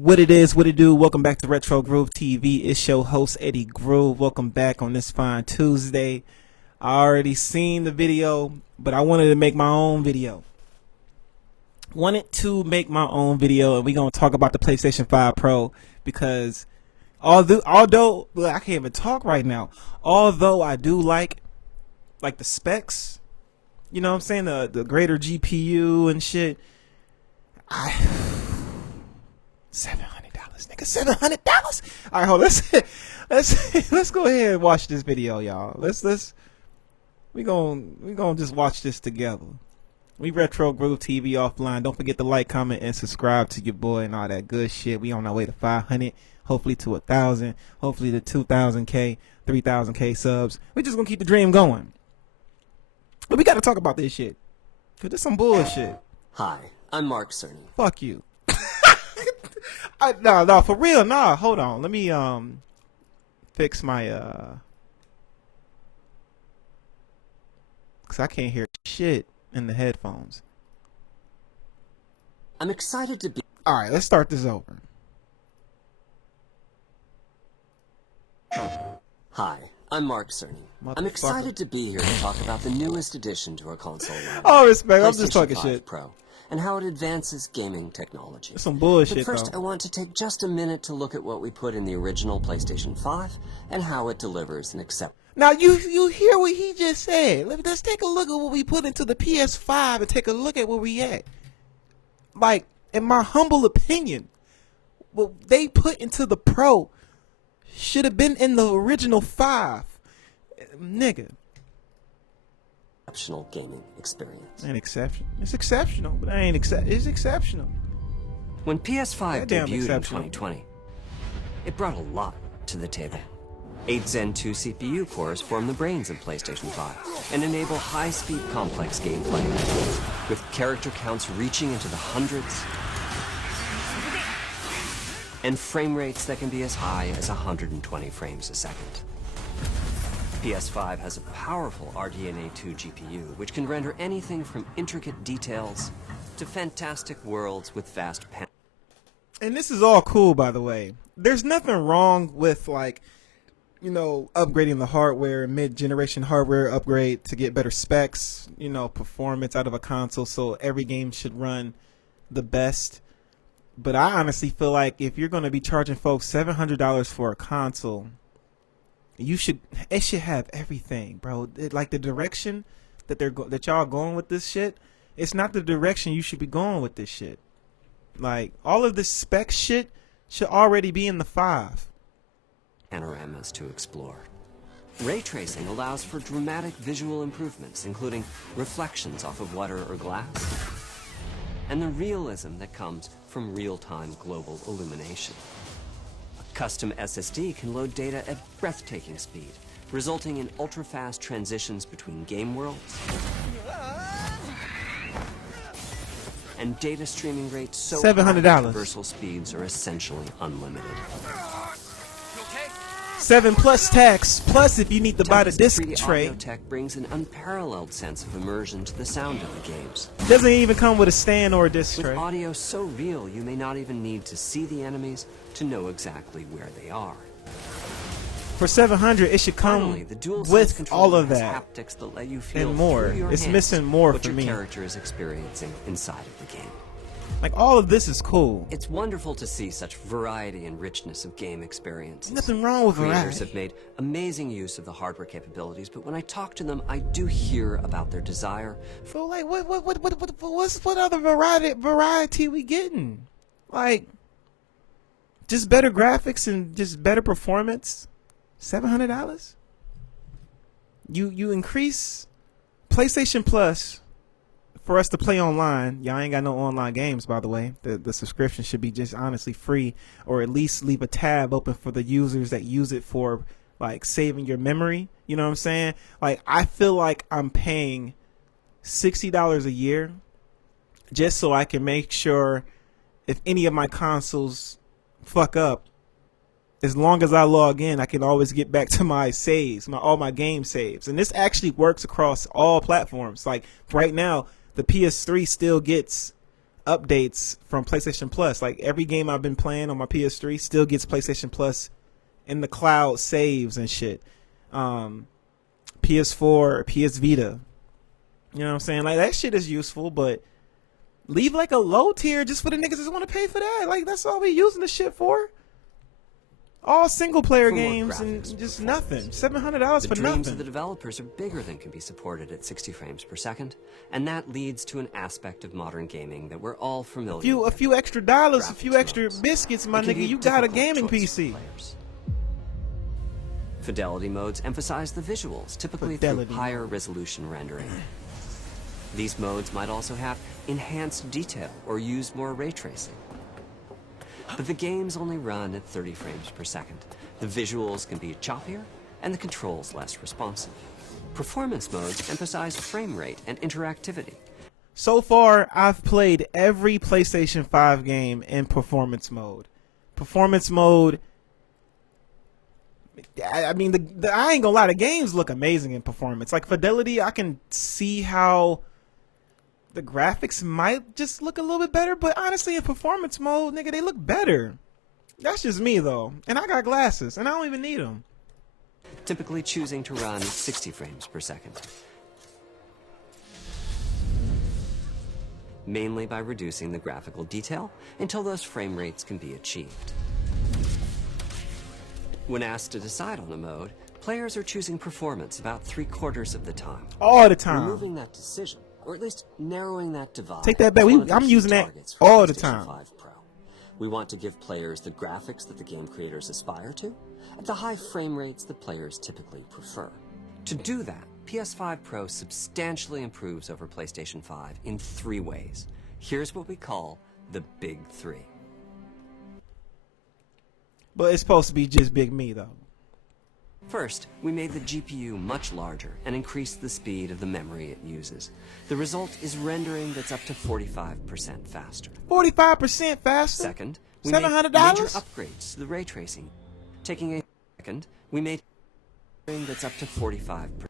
What it is, what it do, welcome back to Retro Groove TV. It's your host, Eddie Groove. Welcome back on this fine Tuesday. I already seen the video, but I wanted to make my own video. And we're going to talk about the PlayStation 5 Pro because although well, I can't even talk right now. Although I do like the specs, you know what I'm saying, the greater GPU and shit, $700, nigga, $700. All right, hold on. Let's go ahead and watch this video, y'all. We gonna just watch this together. We Retro Groove TV offline. Don't forget to like, comment, and subscribe to your boy and all that good shit. We on our way to 500, hopefully to 1,000, hopefully to 2,000K, 3,000K subs. We just gonna keep the dream going. But we gotta talk about this shit, cause this some bullshit. Hi, I'm Mark Cerny. Fuck you. No, for real, nah, hold on. Let me fix my cause I can't hear shit in the headphones. I'm excited to be. Alright, let's start this over. Hi, I'm Mark Cerny. I'm excited to be here to talk about the newest addition to our console line. Oh, respect, I'm just talking PlayStation 5 shit. Pro, and how it advances gaming technology. That's some bullshit, But first, though. I want to take just a minute to look at what we put in the original PlayStation 5 and how it delivers an acceptable. Now you hear what he just said. Let's take a look at what we put into the PS5 and take a look at where we at. Like, in my humble opinion, what they put into the Pro should have been in the original 5. Nigga. Exceptional gaming experience. Ain't exception. It's exceptional, but I ain't it's exceptional. When PS5 Goddamn debuted in exceptional. 2020, it brought a lot to the table. 8 Zen 2 CPU cores form the brains of PlayStation 5 and enable high-speed complex gameplay, with character counts reaching into the hundreds and frame rates that can be as high as 120 frames a second. PS5 has a powerful RDNA 2 GPU, which can render anything from intricate details to fantastic worlds with vast pan. And this is all cool, by the way. There's nothing wrong with, like, you know, upgrading the hardware, mid-generation hardware upgrade to get better specs, you know, performance out of a console, so every game should run the best. But I honestly feel like if you're going to be charging folks $700 for a console, it should have everything, bro. Like, the direction that y'all going with this shit, it's not the direction you should be going with this shit. Like, all of this spec shit should already be in the 5. Panoramas to explore. Ray tracing allows for dramatic visual improvements, including reflections off of water or glass, and the realism that comes from real-time global illumination. A custom SSD can load data at breathtaking speed, resulting in ultra-fast transitions between game worlds and data streaming rates so $700. high universal speeds are essentially unlimited. 7+ tax, plus if you need to buy the disc 3D tray. audio tech brings an unparalleled sense of immersion to the sound of the games. Doesn't even come with a stand or a disc With tray. audio so real, you may not even need to see the enemies to know exactly where they are. For $700, it should Finally, come the DualSense with controller all of has that haptics that let you feel and more. through your It's hands missing more what for your me. character is experiencing inside of the game. Like, all of this is cool. It's wonderful to see such variety and richness of game experiences. Nothing wrong with Creators variety. have made amazing use of the hardware capabilities, but when I talk to them, I do hear about their desire. So, like, what other variety we getting? Like, just better graphics and just better performance. $700. You increase PlayStation Plus for us to play online. Y'all ain't got no online games, by the way. The subscription should be just honestly free, or at least leave a tab open for the users that use it for, like, saving your memory. You know what I'm saying? Like, I feel like I'm paying $60 a year just so I can make sure if any of my consoles fuck up, as long as I log in, I can always get back to my saves, all my game saves. And this actually works across all platforms. Like right now, the PS3 still gets updates from PlayStation Plus. Like every game I've been playing on my PS3 still gets PlayStation Plus in the cloud saves and shit. PS4, PS Vita. You know what I'm saying? Like that shit is useful, but leave like a low tier just for the niggas that want to pay for that. Like that's all we using the shit for. All single player games and just nothing. $700 for The dreams nothing. of the developers are bigger than can be supported at 60 frames per second, and that leads to an aspect of modern gaming that we're all familiar with. A few extra dollars, a few Graphics extra modes. biscuits, my It can nigga. be You got a difficult gaming choice for PC. players. Fidelity modes emphasize the visuals, typically Fidelity through higher resolution rendering. These modes might also have enhanced detail or use more ray tracing. But the games only run at 30 frames per second. The visuals can be choppier, and the controls less responsive. Performance modes emphasize frame rate and interactivity. So far, I've played every PlayStation 5 game in performance mode. Performance mode. I mean, I ain't gonna lie, the games look amazing in performance. Like Fidelity, I can see how the graphics might just look a little bit better, but honestly, in performance mode, nigga, they look better. That's just me, though. And I got glasses, and I don't even need them. Typically choosing to run 60 frames per second. Mainly by reducing the graphical detail until those frame rates can be achieved. When asked to decide on a mode, players are choosing performance about 3/4 of the time. All the time. Removing that decision, or at least narrowing that divide. Take that back. is one of the I'm key using that targets for all the PlayStation time. 5 Pro. We want to give players the graphics that the game creators aspire to, at the high frame rates that players typically prefer. To do that, PS5 Pro substantially improves over PlayStation 5 in 3 ways. Here's what we call the Big 3. But it's supposed to be just Big Me, though. First, we made the GPU much larger and increased the speed of the memory it uses. The result is rendering that's up to 45% faster. 45% faster? Second, we made $700? major upgrades to the ray tracing. Taking a second, we made rendering that's up to 45%.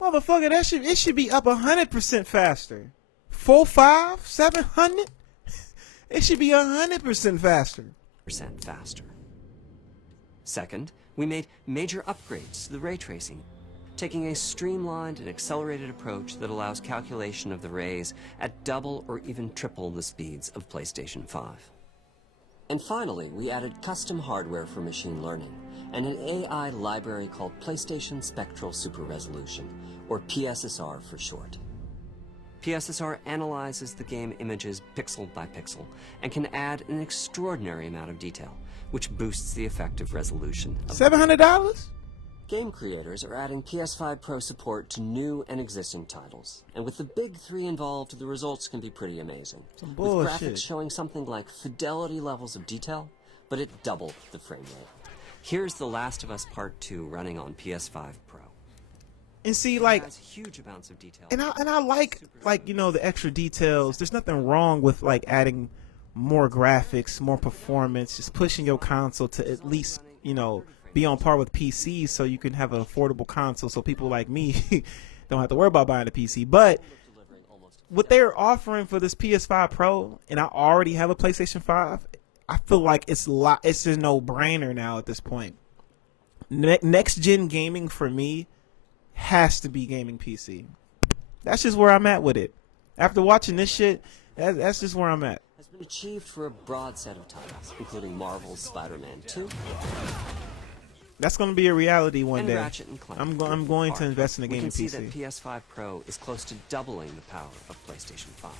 Motherfucker, it should be up 100% faster. 4.5, 700? It should be 100% faster. Faster. Second, we made major upgrades to the ray tracing, taking a streamlined and accelerated approach that allows calculation of the rays at double or even triple the speeds of PlayStation 5. And finally, we added custom hardware for machine learning and an AI library called PlayStation Spectral Super Resolution, or PSSR for short. PSSR analyzes the game images pixel by pixel and can add an extraordinary amount of detail, which boosts the effective resolution of $700? Game creators are adding PS5 Pro support to new and existing titles. And with the Big 3 involved, the results can be pretty amazing. Some with bullshit. graphics showing something like fidelity levels of detail, but at double the frame rate. Here's The Last of Us Part 2 running on PS5 Pro. And see, It like, has huge amounts of detail. and I like, you know, the extra details. There's nothing wrong with, like, adding more graphics, more performance, just pushing your console to at least, you know, be on par with PCs so you can have an affordable console so people like me don't have to worry about buying a PC. But what they're offering for this PS5 Pro, and I already have a PlayStation 5, I feel like it's a no-brainer now at this point. Next-gen gaming for me has to be gaming PC. That's just where I'm at with it. After watching this shit, that's just where I'm at. Has been achieved for a broad set of titles, including Marvel's Spider-Man 2. That's going to be a reality one and day. Ratchet and Clank. I'm going to invest in a We gaming can see PC. that PS5 Pro is close to doubling the power of PlayStation 5.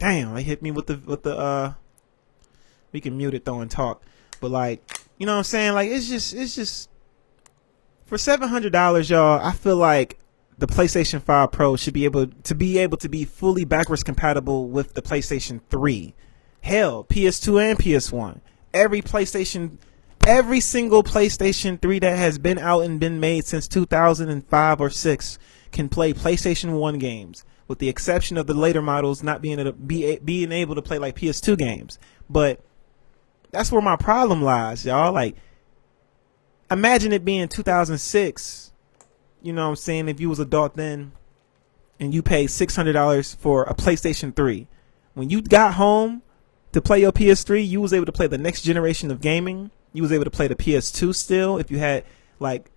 Damn, they hit me with the we can mute it though and talk. But like, you know what I'm saying? Like it's just for $700, y'all, I feel like the PlayStation 5 Pro should be able to be fully backwards compatible with the PlayStation 3. Hell, PS2 and PS1. Every single PlayStation 3 that has been out and been made since 2005 or 6 can play PlayStation 1 games, with the exception of the later models not being able to play like PS2 games. But that's where my problem lies, y'all. Like, imagine it being 2006. You know what I'm saying? If you was adult then, and you paid $600 for a PlayStation 3. When you got home to play your PS3, you was able to play the next generation of gaming. You was able to play the PS2 still. If you had like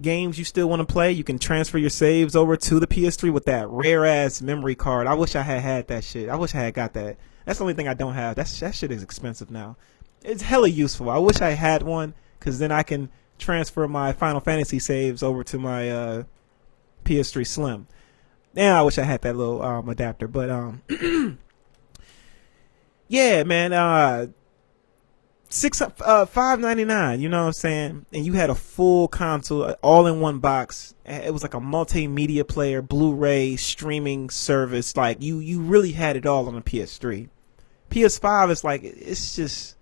games you still want to play, you can transfer your saves over to the PS3 with that rare ass memory card. I wish I had that shit. I wish I had got that. That's the only thing I don't have. That shit is expensive now. It's hella useful. I wish I had one, because then I can transfer my Final Fantasy saves over to my PS3 Slim. Now I wish I had that little adapter. But yeah, man, $5.99, you know what I'm saying? And you had a full console, all in one box. It was like a multimedia player, Blu-ray, streaming service. Like you really had it all on the PS3. PS5 is like, it's just,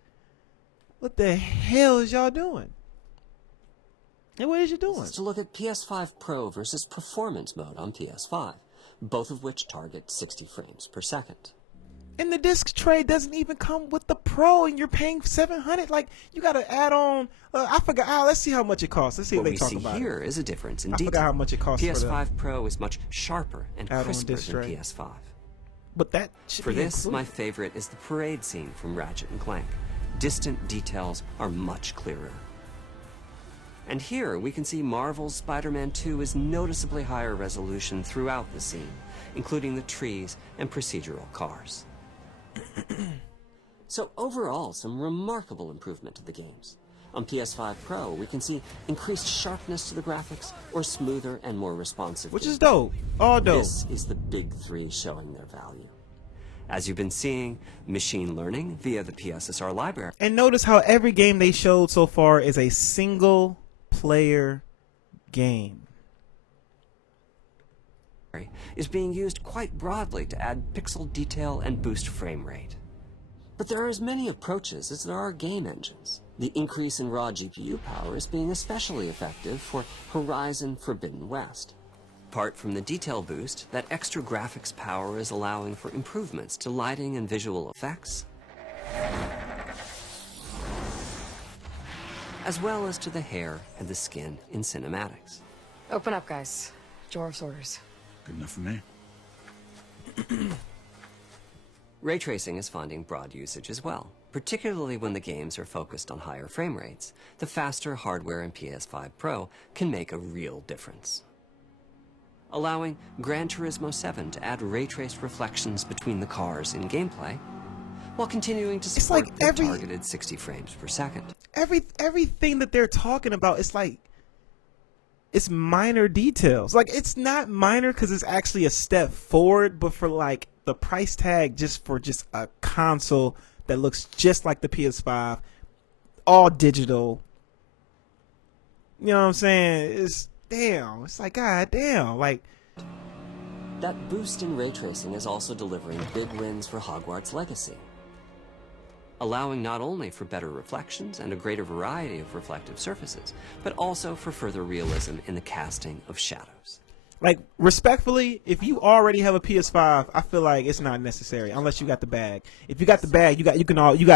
what the hell is y'all doing? And what is you doing? This is to look at PS5 Pro versus performance mode on PS5, both of which target 60 frames per second. And the disc tray doesn't even come with the Pro, and you're paying $700. Like, you got to add on. I forgot. Let's see how much it costs. Let's see what they talk about. What we see here is a difference in I detail. forgot how much it costs. PS5 Pro is much sharper and crisper than tray. PS5. But that should For be this, included. my favorite is the parade scene from Ratchet & Clank. Distant details are much clearer. And here we can see Marvel's Spider-Man 2 is noticeably higher resolution throughout the scene, including the trees and procedural cars. So overall, some remarkable improvement to the games. On PS5 Pro, we can see increased sharpness to the graphics or smoother and more responsive Which gameplay. is dope. All dope. This is the big three showing their value. As you've been seeing, machine learning via the PSSR library. And notice how every game they showed so far is a single player game. Is being used quite broadly to add pixel detail and boost frame rate. But there are as many approaches as there are game engines. The increase in raw GPU power is being especially effective for Horizon Forbidden West. Apart from the detail boost, that extra graphics power is allowing for improvements to lighting and visual effects, as well as to the hair and the skin in cinematics. Open up, guys. Jorav's orders. Good enough for me. Ray tracing is finding broad usage as well, particularly when the games are focused on higher frame rates. The faster hardware in PS5 Pro can make a real difference, allowing Gran Turismo 7 to add ray-traced reflections between the cars in gameplay, while continuing to support like the every- targeted 60 frames per second. Everything that they're talking about, it's like, it's minor details. Like, it's not minor because it's actually a step forward, but for like the price tag, just for just a console that looks just like the PS5, all digital. You know what I'm saying? It's damn. It's like, god damn. Like, That boost in ray tracing is also delivering big wins for Hogwarts Legacy, allowing not only for better reflections and a greater variety of reflective surfaces, but also for further realism in the casting of shadows. Like, respectfully, if you already have a PS5, I feel like it's not necessary unless you got the bag. If you got the bag, you got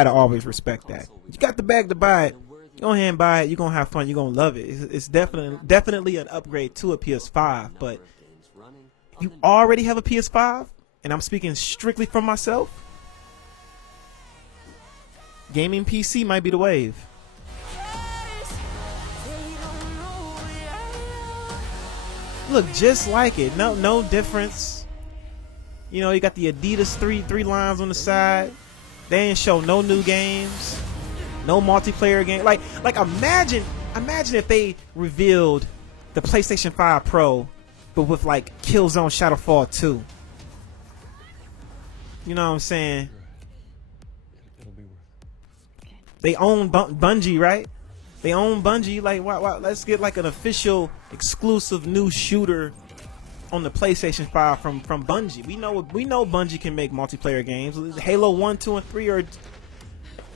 to always respect that. You got the bag to buy it. Go ahead and buy it. You're gonna have fun. You're gonna love it. It's definitely an upgrade to a PS5. But if you already have a PS5, and I'm speaking strictly for myself, gaming PC might be the wave. Look just like it. No difference. You know, you got the Adidas three lines on the side. They ain't show no new games, no multiplayer game. Like imagine if they revealed the PlayStation 5 Pro, but with like Killzone Shadowfall 2. You know what I'm saying? They own Bungie, right? They own Bungie. Like, wow, let's get like an official exclusive new shooter on the PlayStation 5 from Bungie. We know Bungie can make multiplayer games. Halo 1, 2, and 3 are,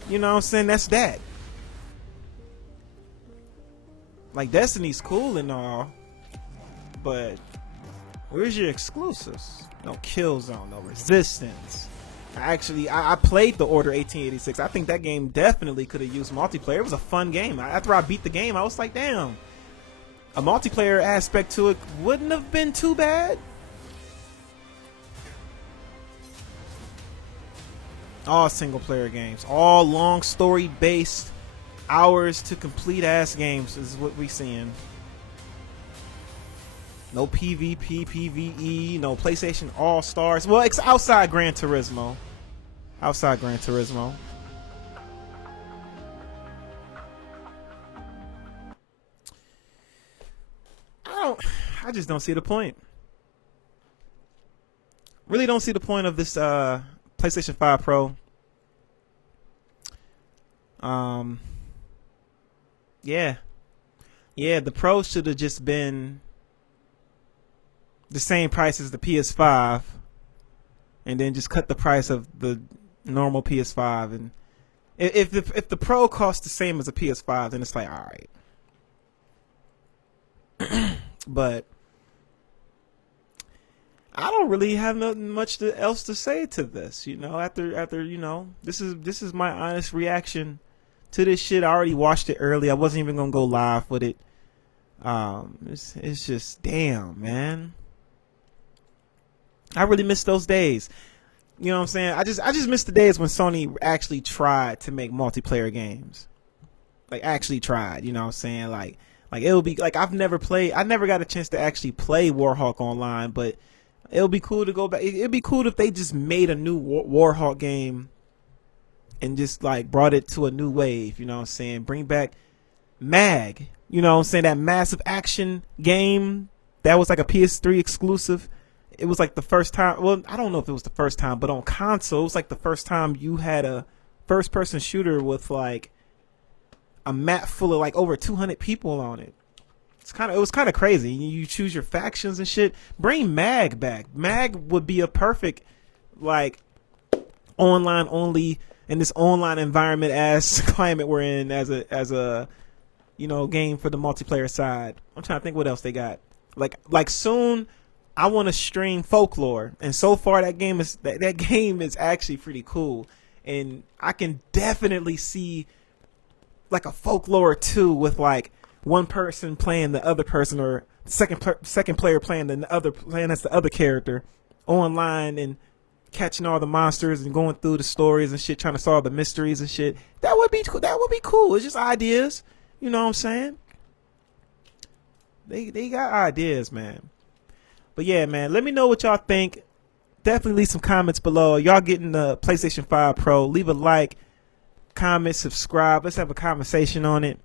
you know what I'm saying? That's that. Like, Destiny's cool and all, but where's your exclusives? No Killzone, no Resistance. I played the Order 1886. I think that game definitely could have used multiplayer. It was a fun game. After I beat the game, I was like, damn, a multiplayer aspect to it wouldn't have been too bad. All single player games. All long story based, hours to complete ass games is what we seeing. No PvP, PvE, no PlayStation All Stars. Well, it's outside Gran Turismo. Outside Gran Turismo. I just don't see the point. Really don't see the point of this PlayStation 5 Pro. Yeah, the Pro should have just been the same price as the PS5, and then just cut the price of the normal PS5. And if the Pro costs the same as a PS5, then it's like, all right. But I don't really have nothing much else to say to this, you know. After you know, this is my honest reaction to this shit. I already watched it early. I wasn't even gonna go live with it. It's just damn, man. I really miss those days. You know what I'm saying? I just miss the days when Sony actually tried to make multiplayer games. Like actually tried, you know what I'm saying? Like it would be like I never got a chance to actually play Warhawk Online, but it would be cool to go back. It'd be cool if they just made a new Warhawk game and just like brought it to a new wave, you know what I'm saying? Bring back MAG, you know what I'm saying? That massive action game that was like a PS3 exclusive. It was like the first time, well, I don't know if it was the first time, but on console, it was like the first time you had a first person shooter with like a map full of like over 200 people on it. It was kind of crazy. You choose your factions and shit. Bring MAG back. MAG would be a perfect like online only in this online environment as climate we're in as a you know game for the multiplayer side. I'm trying to think what else they got. Like soon I want to stream Folklore, and so far that game is actually pretty cool, and I can definitely see like a Folklore 2 with like one person playing the other person, or second player playing as the other character online and catching all the monsters and going through the stories and shit, trying to solve the mysteries and shit. That would be cool. It's just ideas, you know what I'm saying? They got ideas, man. But yeah, man, let me know what y'all think. Definitely leave some comments below. Y'all getting the PlayStation 5 Pro? Leave a like, comment, subscribe. Let's have a conversation on it.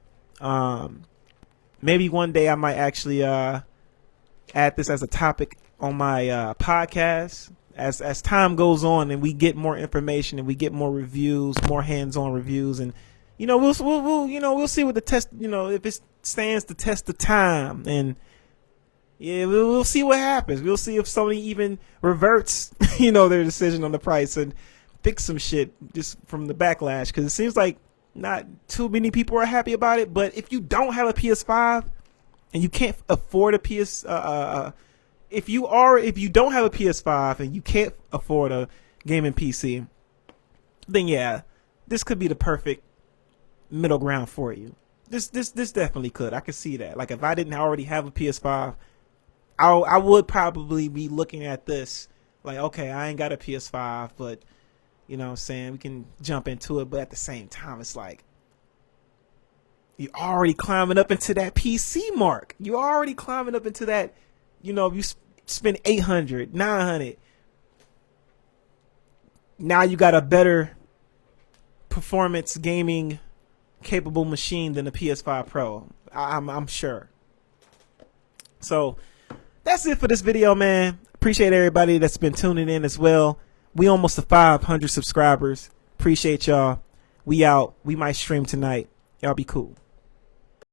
Maybe one day I might actually add this as a topic on my podcast. As time goes on and we get more information and we get more reviews, more hands-on reviews, and you know we'll see what the test, you know, if it stands the test of time, and yeah, we'll see what happens. We'll see if Sony even reverts, you know, their decision on the price and fix some shit just from the backlash, because it seems like not too many people are happy about it. But if you don't have a PS5 and you can't afford a if you don't have a PS5 and you can't afford a gaming PC, then yeah, this could be the perfect middle ground for you. This definitely could. I could see that. Like if I didn't already have a PS5, I would probably be looking at this like, okay, I ain't got a PS5, but you know what I'm saying, we can jump into it. But at the same time, it's like you're already climbing up into that PC mark. You're already climbing up into that, you know, you spend 800, 900. Now you got a better performance gaming capable machine than the PS5 Pro. I'm sure. So that's it for this video, man. Appreciate everybody that's been tuning in as well. We almost to 500 subscribers. Appreciate y'all. We out. We might stream tonight. Y'all be cool.